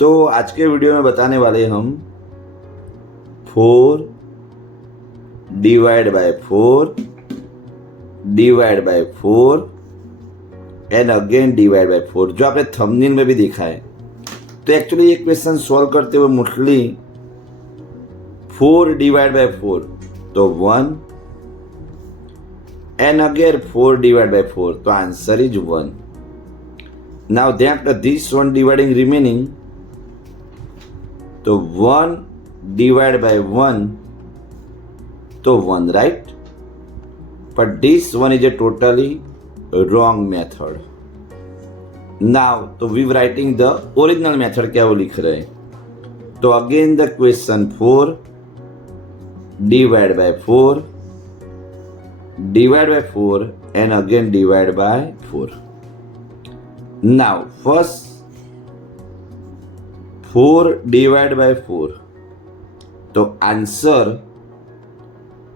तो आज के वीडियो में बताने वाले हम 4 divide by 4 divide by 4 and again divide by 4 जो आपने थंबनेल में भी देखा है। तो एक्चुअली ये क्वेश्चन सॉल्व करते हुए मोस्टली 4 डिवाइड बाय 4 तो 1 एंड अगेन 4 डिवाइड बाय 4 तो answer is 1. Now then after this one dividing remaining, तो 1 divided by 1 तो 1, right? But this one is a totally wrong method. Now तो we writing the original method क्या वो लिख रहे हैं. तो again the question 4 divided by 4 divide by 4 and again divide by 4. Now first 4 divided by 4 तो answer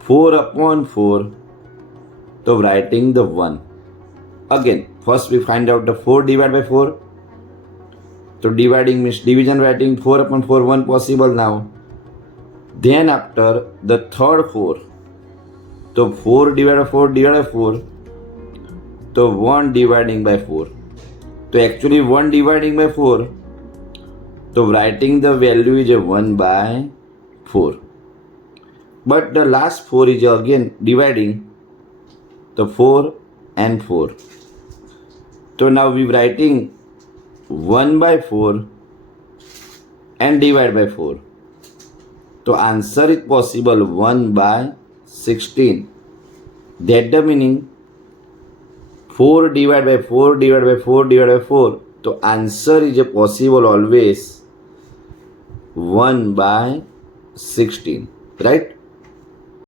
4 upon 4 तो writing the 1. Again first we find out the 4 divided by 4 तो dividing means division, writing 4 upon 4 1 possible. Now then after the third 4 तो 4 divided by 4 divided by 4 तो 1 dividing by 4 तो actually 1 dividing by 4 तो writing the value is 1 by 4 but the last 4 is again dividing तो 4 and 4 तो now we writing 1 by 4 and divide by 4 तो answer is possible 1 by 16. That the meaning 4 divided by 4 divided by 4 divided by 4 तो answer is a possible always 1 by 16, right.